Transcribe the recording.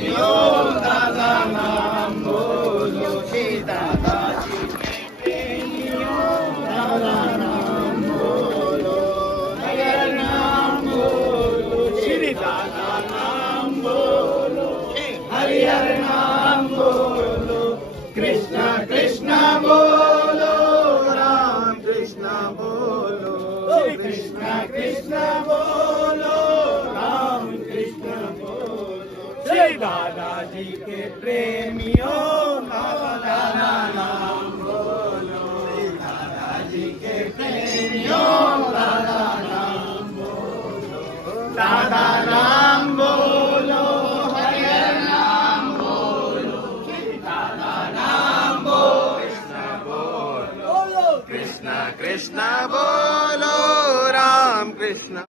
दादा नाम बोलो श्री दादाजी के प्रेमियों दादा नाम बोलो हरिहर नाम बोलो श्री दादा नाम बोलो हरिहर नाम बोलो कृष्णा कृष्णा बोलो राम कृष्णा बोलो कृष्णा कृष्णा बोलो राम कृष्णा बोलो श्री दादाजी के प्रेमियों दादा नाम बोलो दादाजी के प्रेमियों दादा नाम बोलो दादा नाम बोलो हरिहर नाम बोलो दादा नाम बोलो कृष्णा कृष्णा बोलो राम कृष्ण